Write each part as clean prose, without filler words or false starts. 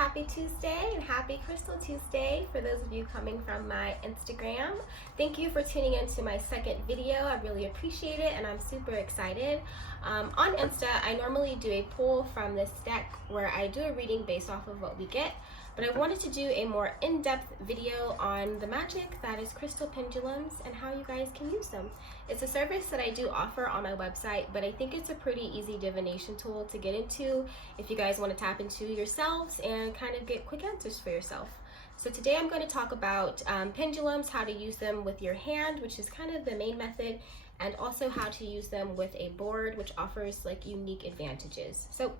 happy Tuesday and happy Crystal Tuesday for those of you coming from my Instagram. Thank you for tuning into my second video. I really appreciate it and I'm super excited. On Insta, I normally do a pull from this deck where I do a reading based off of what we get, but I wanted to do a more in-depth video on the magic that is crystal pendulums and how you guys can use them. It's a service that I do offer on my website, but I think it's a pretty easy divination tool to get into if you guys want to tap into yourselves and kind of get quick answers for yourself. So today I'm going to talk about pendulums, how to use them with your hand, which is kind of the main method, and also how to use them with a board, which offers like unique advantages. So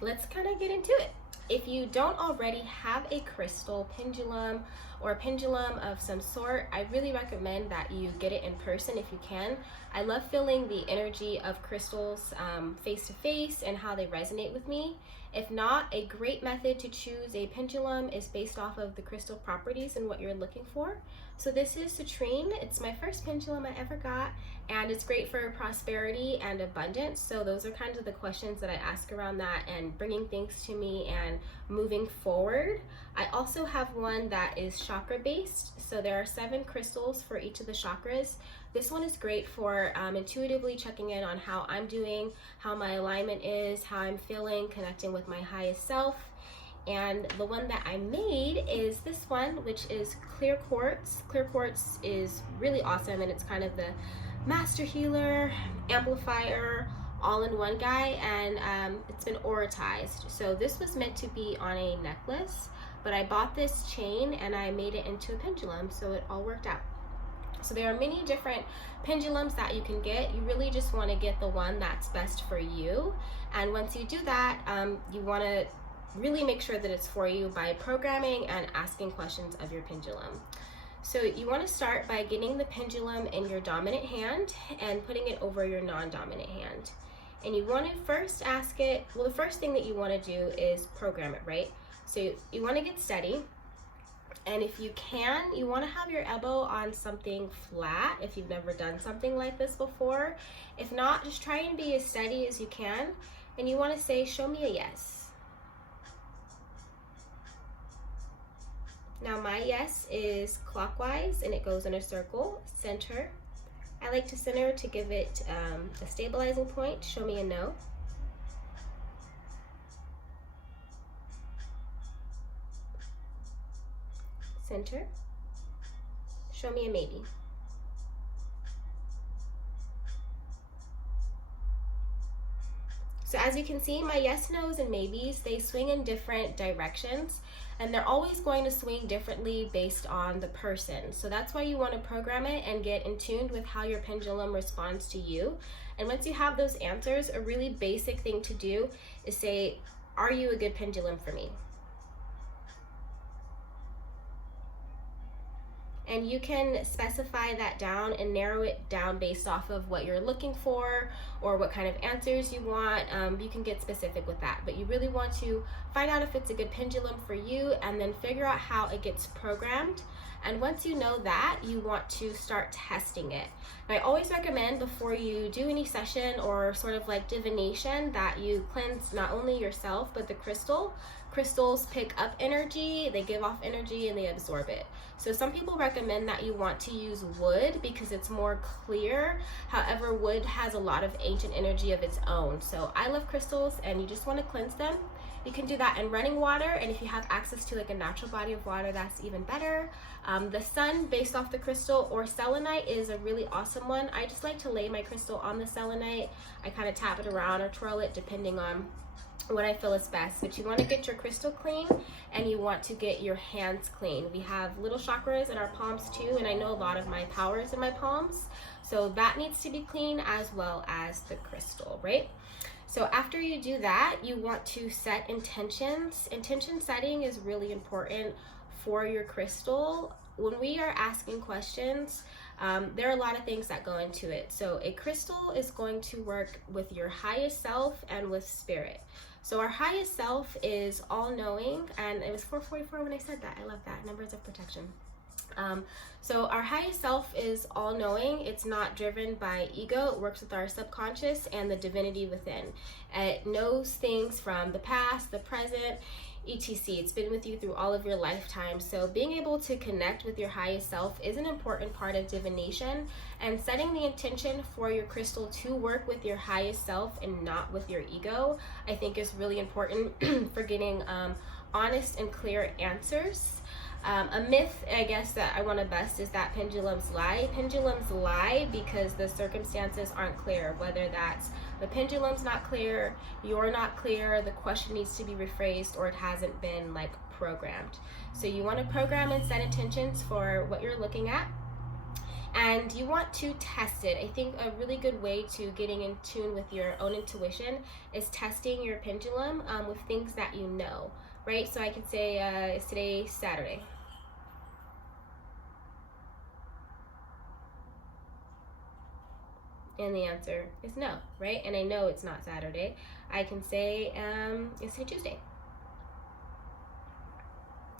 let's kind of get into it. If you don't already have a crystal pendulum or a pendulum of some sort, I really recommend that you get it in person if you can. I love feeling the energy of crystals face to face and how they resonate with me. If not, a great method to choose a pendulum is based off of the crystal properties and what you're looking for. So this is citrine. It's my first pendulum I ever got, and it's great for prosperity and abundance. So those are kind of the questions that I ask around that and bringing things to me and moving forward. I also have one that is chakra based. So there are 7 crystals for each of the chakras. This one is great for intuitively checking in on how I'm doing, how my alignment is, how I'm feeling, connecting with my highest self. And the one that I made is this one, which is clear quartz. Clear quartz is really awesome, and it's kind of the master healer, amplifier, all-in-one guy, and it's been auratized. So this was meant to be on a necklace, but I bought this chain and I made it into a pendulum, so it all worked out. So there are many different pendulums that you can get. You really just want to get the one that's best for you. And once you do that, you want to really make sure that it's for you by programming and asking questions of your pendulum. So you want to start by getting the pendulum in your dominant hand and putting it over your non-dominant hand. And you want to first ask it, well, the first thing that you want to do is program it, right? So you want to get steady. And if you can, you want to have your elbow on something flat if you've never done something like this before. If not, just try and be as steady as you can. And you want to say, show me a yes. Now my yes is clockwise and it goes in a circle, center. I like to center to give it a stabilizing point. Show me a no. Center. Show me a maybe. So as you can see, my yes, no's, and maybes, they swing in different directions, and they're always going to swing differently based on the person. So that's why you want to program it and get in tune with how your pendulum responds to you. And once you have those answers, a really basic thing to do is say, are you a good pendulum for me? And you can specify that down and narrow it down based off of what you're looking for or what kind of answers you want. You can get specific with that, but you really want to find out if it's a good pendulum for you and then figure out how it gets programmed. And once you know that, you want to start testing it. And I always recommend before you do any session or sort of like divination that you cleanse not only yourself, but the crystal. Crystals pick up energy, they give off energy, and they absorb it. So some people recommend that you want to use wood because it's more clear. However, wood has a lot of ancient energy of its own. So I love crystals and you just want to cleanse them. You can do that in running water, and if you have access to like a natural body of water, that's even better. The sun based off the crystal or selenite is a really awesome one. I just like to lay my crystal on the selenite. I kind of tap it around or twirl it depending on what I feel is best. But you want to get your crystal clean and you want to get your hands clean. We have little chakras in our palms too, and I know a lot of my power is in my palms, so that needs to be clean as well as the crystal, right? So after you do that, you want to set intentions. Intention setting is really important for your crystal. When we are asking questions, there are a lot of things that go into it. So a crystal is going to work with your highest self and with spirit. So our highest self is all-knowing, and it was 444 when I said that. I love that. Numbers of protection. So our highest self is all-knowing. It's not driven by ego. It works with our subconscious and the divinity within. It knows things from the past, the present, etc. It's been with you through all of your lifetime. So being able to connect with your highest self is an important part of divination, and setting the intention for your crystal to work with your highest self and not with your ego, I think is really important for getting honest and clear answers. A myth, I guess, that I want to bust is that pendulums lie. Pendulums lie because the circumstances aren't clear, whether that's the pendulum's not clear, you're not clear, the question needs to be rephrased, or it hasn't been like programmed. So you want to program and set intentions for what you're looking at, and you want to test it. I think a really good way to getting in tune with your own intuition is testing your pendulum with things that you know, right? So I could say, is today Saturday? And the answer is no, right? And I know it's not Saturday. I can say, it's Tuesday.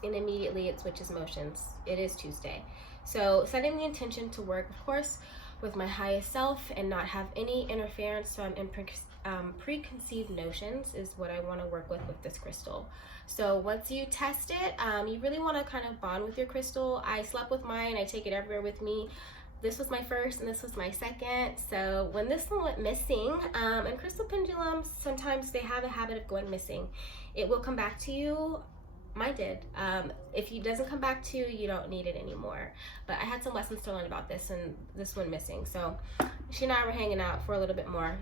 And immediately it switches motions. It is Tuesday. So setting the intention to work, of course, with my highest self and not have any interference from preconceived notions is what I want to work with this crystal. So once you test it, you really want to kind of bond with your crystal. I slept with mine. I take it everywhere with me. This was my first and this was my second. So when this one went missing, and crystal pendulums, sometimes they have a habit of going missing. It will come back to you. Mine did. If it doesn't come back to you, you don't need it anymore. But I had some lessons to learn about this, and this one missing. So she and I were hanging out for a little bit more,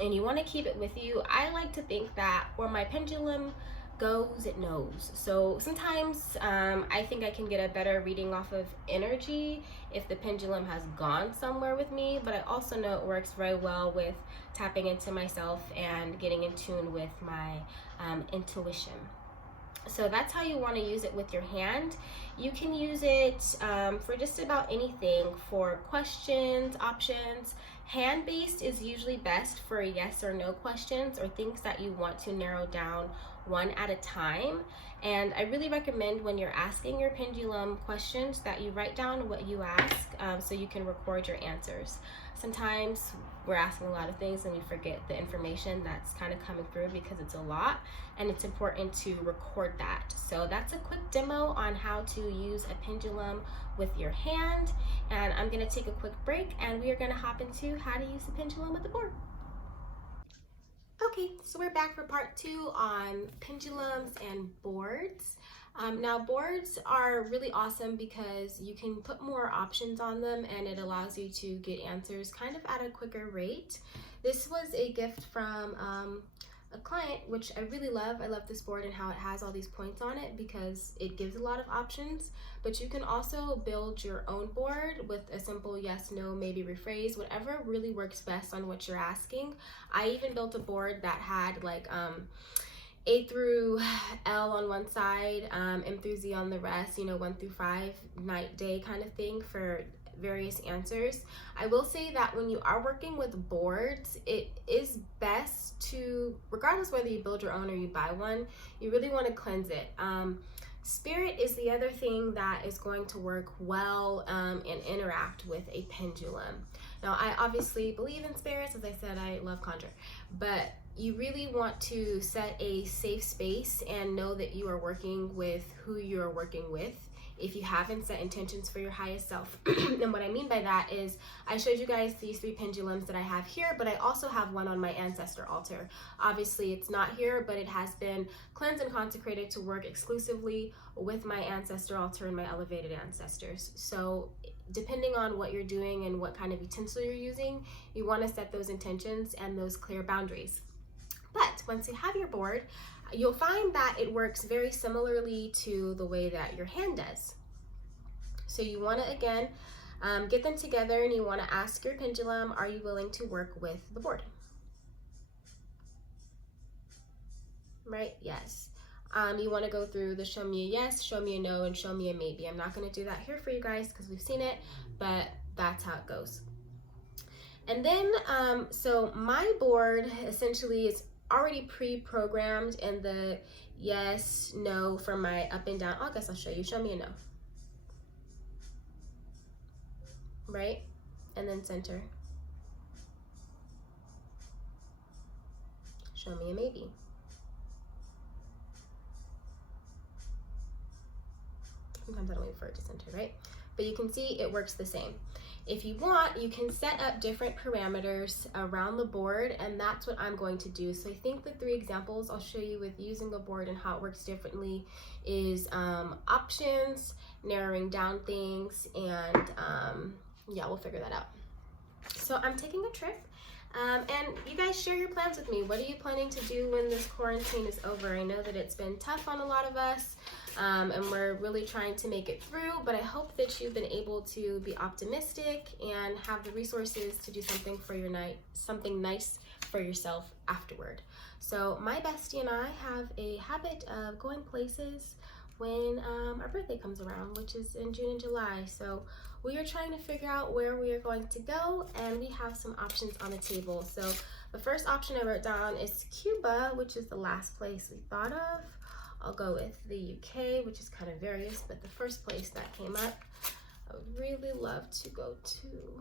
and you want to keep it with you. I like to think that where my pendulum goes, it knows. So sometimes I think I can get a better reading off of energy if the pendulum has gone somewhere with me, but I also know it works very well with tapping into myself and getting in tune with my intuition. So that's how you want to use it with your hand. You can use it for just about anything, for questions, options. Hand-based is usually best for yes or no questions or things that you want to narrow down one at a time. And I really recommend when you're asking your pendulum questions that you write down what you ask so you can record your answers. Sometimes we're asking a lot of things and we forget the information that's kind of coming through because it's a lot, and it's important to record that. So that's a quick demo on how to use a pendulum with your hand, and I'm going to take a quick break and we are going to hop into how to use the pendulum with the board. Okay, so we're back for part 2 on pendulums and boards. Now boards are really awesome because you can put more options on them and it allows you to get answers kind of at a quicker rate. This was a gift from a client, which I really love. I love this board and how it has all these points on it because it gives a lot of options, but you can also build your own board with a simple yes, no, maybe rephrase, whatever really works best on what you're asking. I even built a board that had like A through L on one side, M through Z on the rest, 1 through 5, night, day kind of thing for various answers. I will say that when you are working with boards, it is best to, regardless whether you build your own or you buy one, you really want to cleanse it. Spirit is the other thing that is going to work well and interact with a pendulum. Now, I obviously believe in spirits. As I said, I love conjure, but you really want to set a safe space and know that you are working with who you are working with if you haven't set intentions for your highest self. And what I mean by that is I showed you guys these 3 pendulums that I have here, but I also have one on my ancestor altar. Obviously it's not here, but it has been cleansed and consecrated to work exclusively with my ancestor altar and my elevated ancestors. So depending on what you're doing and what kind of utensil you're using, you want to set those intentions and those clear boundaries. But once you have your board, you'll find that it works very similarly to the way that your hand does. So you want to, again, get them together and you want to ask your pendulum, are you willing to work with the board? Right? Yes. You want to go through the show me a yes, show me a no, and show me a maybe. I'm not going to do that here for you guys because we've seen it, but that's how it goes. And then, so my board essentially is already pre-programmed in the yes, no for my up and down. I guess I'll show you. Show me a no. Right? And then center. Show me a maybe. Sometimes I don't wait for it to center, right? But you can see it works the same. If you want, you can set up different parameters around the board, and that's what I'm going to do. So I think the 3 examples I'll show you with using a board and how it works differently is options, narrowing down things, and yeah, we'll figure that out. So I'm taking a trip, and you guys share your plans with me. What are you planning to do when this quarantine is over? I know that it's been tough on a lot of us, and we're really trying to make it through, but I hope that you've been able to be optimistic and have the resources to do something for your night, something nice for yourself afterward. So my bestie and I have a habit of going places when our birthday comes around, which is in June and July. So we are trying to figure out where we are going to go, and we have some options on the table. So the first option I wrote down is Cuba, which is the last place we thought of. I'll go with the UK, which is kind of various, but the first place that came up, I would really love to go to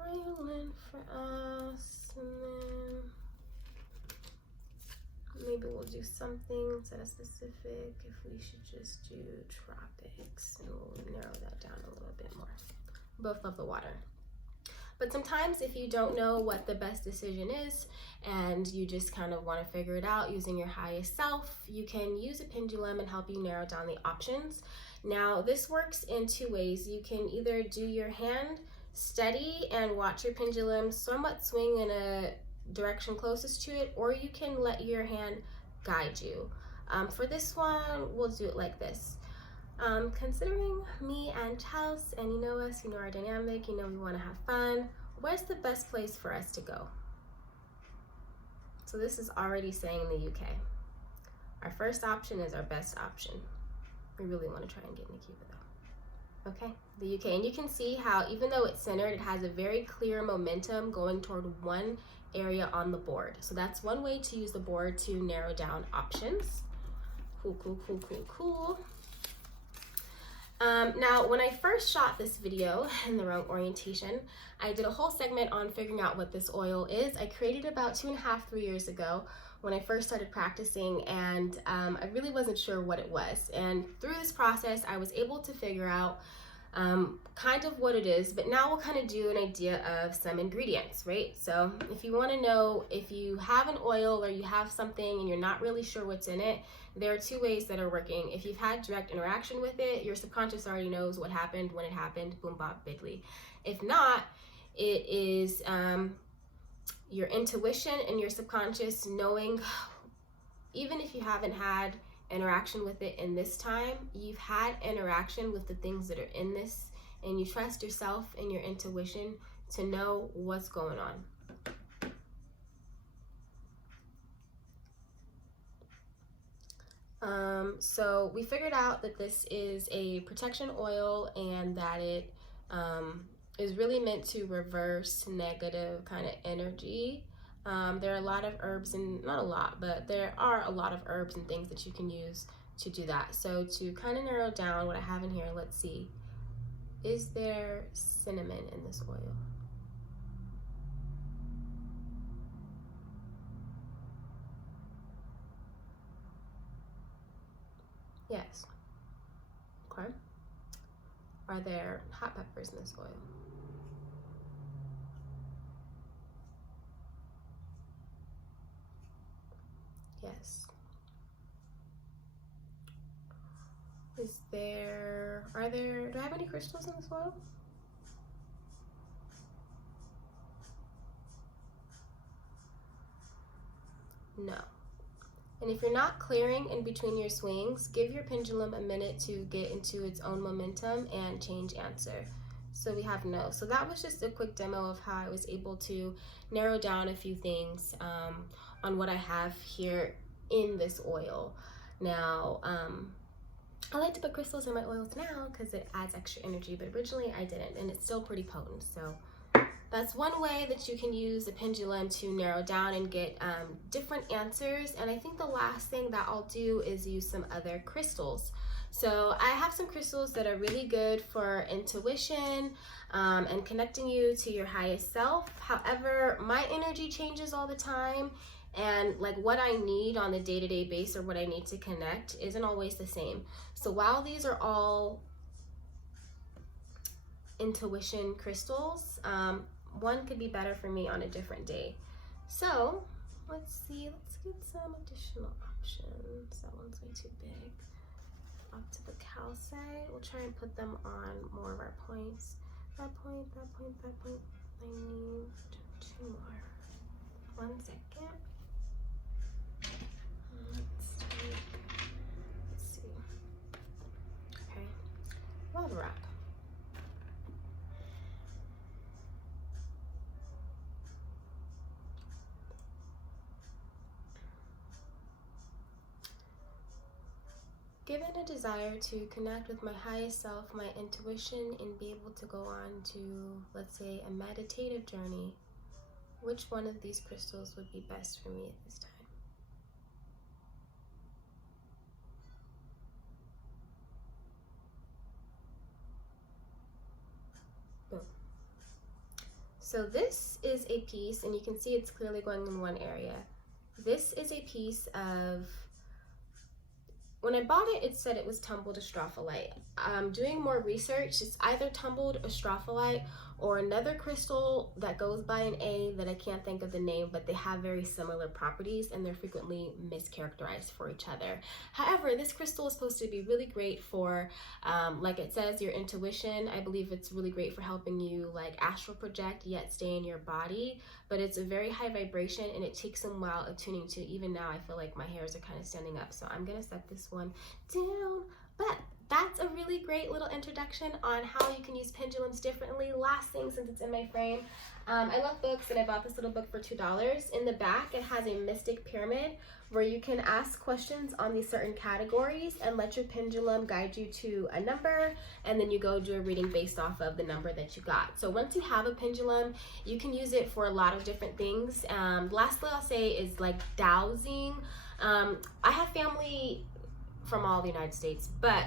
Ireland for us, and then maybe we'll do something instead of specific. If we should just do tropics, and we'll narrow that down a little bit more. Both love the water. But sometimes if you don't know what the best decision is and you just kind of want to figure it out using your highest self, you can use a pendulum and help you narrow down the options. Now this works in 2 ways. You can either do your hand steady and watch your pendulum somewhat swing in a direction closest to it, or you can let your hand guide you. For this one, we'll do it like this. Considering me and Chels, and you know us, you know our dynamic, you know we want to have fun, where's the best place for us to go? So this is already saying the UK. Our first option is our best option. We really want to try and get into Cuba though. Okay, the UK, and you can see how even though it's centered, it has a very clear momentum going toward one area on the board. So that's one way to use the board to narrow down options. Cool, cool, cool, cool, cool. Now, when I first shot this video in the wrong orientation, I did a whole segment on figuring out what this oil is. I created it about 2.5, 3 years ago when I first started practicing, and I really wasn't sure what it was. And through this process, I was able to figure out kind of what it is, but now we'll kind of do an idea of some ingredients, right? So if you want to know if you have an oil or you have something and you're not really sure what's in it, there are 2 ways that are working. If you've had direct interaction with it, your subconscious already knows what happened, when it happened, boom, bop, bigly. If not, it is your intuition and your subconscious knowing, even if you haven't had interaction with it in this time, you've had interaction with the things that are in this, and you trust yourself and your intuition to know what's going on. So we figured out that this is a protection oil, and that it is really meant to reverse negative kind of energy. There are a lot of herbs, and not a lot, but there are a lot of herbs and things that you can use to do that. So to kind of narrow down what I have in here, let's see. Is there cinnamon in this oil? Yes. Okay. Are there hot peppers in this oil? Yes. Do I have any crystals in this oil? No. And if you're not clearing in between your swings, give your pendulum a minute to get into its own momentum and change answer. So we have no. So that was just a quick demo of how I was able to narrow down a few things on what I have here in this oil. Now, I like to put crystals in my oils now because it adds extra energy, but originally I didn't, and it's still pretty potent. So that's one way that you can use a pendulum to narrow down and get different answers. And I think the last thing that I'll do is use some other crystals. So I have some crystals that are really good for intuition and connecting you to your highest self. However, my energy changes all the time, and like what I need on the day-to-day basis or what I need to connect isn't always the same. So while these are all intuition crystals, one could be better for me on a different day. So let's see, let's get some additional options. That one's way too big. Up to the calcite, we'll try and put them on more of our points. That point, that point, that point. I need 2 more. 1 second. Let's see. Okay, love rock. Given a desire to connect with my highest self, my intuition, and be able to go on to, let's say, a meditative journey, which one of these crystals would be best for me at this time? Boom. So this is a piece, and you can see it's clearly going in one area. This is a piece of, when I bought it, it said it was tumbled astrophyllite. Doing more research, it's either tumbled astrophyllite or another crystal that goes by an A that I can't think of the name, but they have very similar properties and they're frequently mischaracterized for each other. However, this crystal is supposed to be really great for, like it says, your intuition. I believe it's really great for helping you like astral project yet stay in your body, but it's a very high vibration and it takes some while attuning to. Even now I feel like my hairs are kind of standing up, so I'm gonna set this one down. But that's a really great little introduction on how you can use pendulums differently. Last thing, since it's in my frame, I love books and I bought this little book for $2. In the back it has a mystic pyramid where you can ask questions on these certain categories and let your pendulum guide you to a number, and then you go do a reading based off of the number that you got. So once you have a pendulum, you can use it for a lot of different things. Lastly, I'll say is like dowsing. I have family from all the United States, but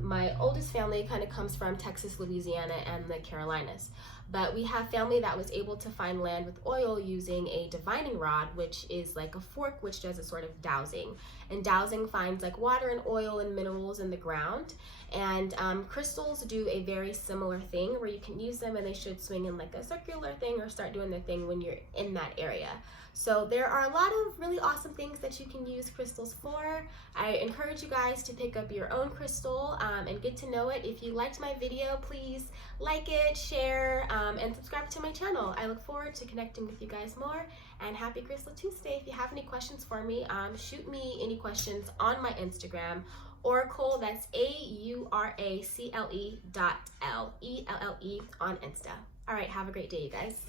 my oldest family kind of comes from Texas, Louisiana, and the Carolinas. But we have family that was able to find land with oil using a divining rod, which is like a fork which does a sort of dowsing. And dowsing finds like water and oil and minerals in the ground. And crystals do a very similar thing where you can use them and they should swing in like a circular thing or start doing their thing when you're in that area. So there are a lot of really awesome things that you can use crystals for. I encourage you guys to pick up your own crystal and get to know it. If you liked my video, please like it, share, and subscribe to my channel. I look forward to connecting with you guys more, and happy Crystal Tuesday. If you have any questions for me, shoot me any questions on my Instagram, Oracle, that's AURACLE.LELLE on Insta. All right, have a great day, you guys.